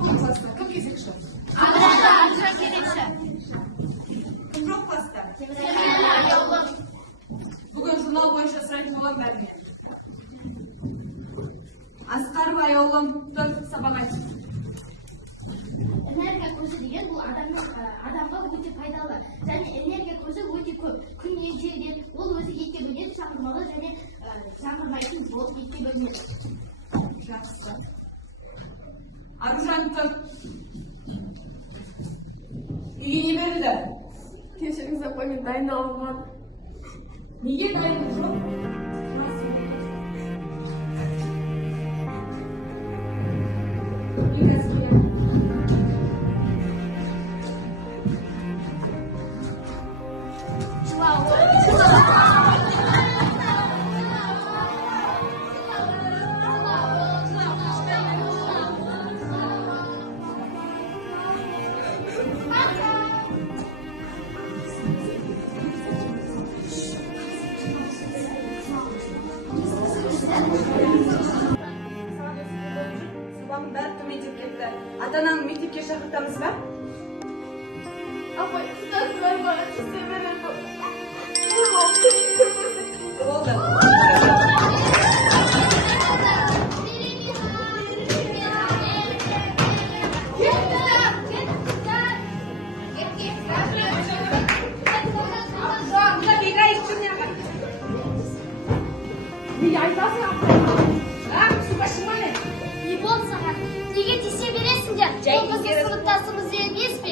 бұл класста кім кезекші? Аржан кезекші. Кім жоқ класста? Темірәлі аяулым. Бүгін журнал бойынша сұрайтын боламын бәріне. Асқарова аяулым, тұр, сабақ айт. Энергия көзі деген бұл адамға өте пайдалы. Және энергия көзі өте көп. Күн ежелден ол өзі екіге бөлінеді, шақырмалы және шақырмайтын болып екіге бөлінеді. Жақсы. Аружан, тұр. Үйге не берілді? Кешіріңіз апа, мен дайындала алмадым. Неге дайын жоқ? Sabahın bәрі төмендеп кетті. Ата-ананы мектепке шақыртамыз ба? Апа, сізден сұрай маған түсте береді. Болды. Неге айтасың апа? Не болды саған? Неге тиісе бересіңдер? Ол біздің сыныптасымыз емес пе?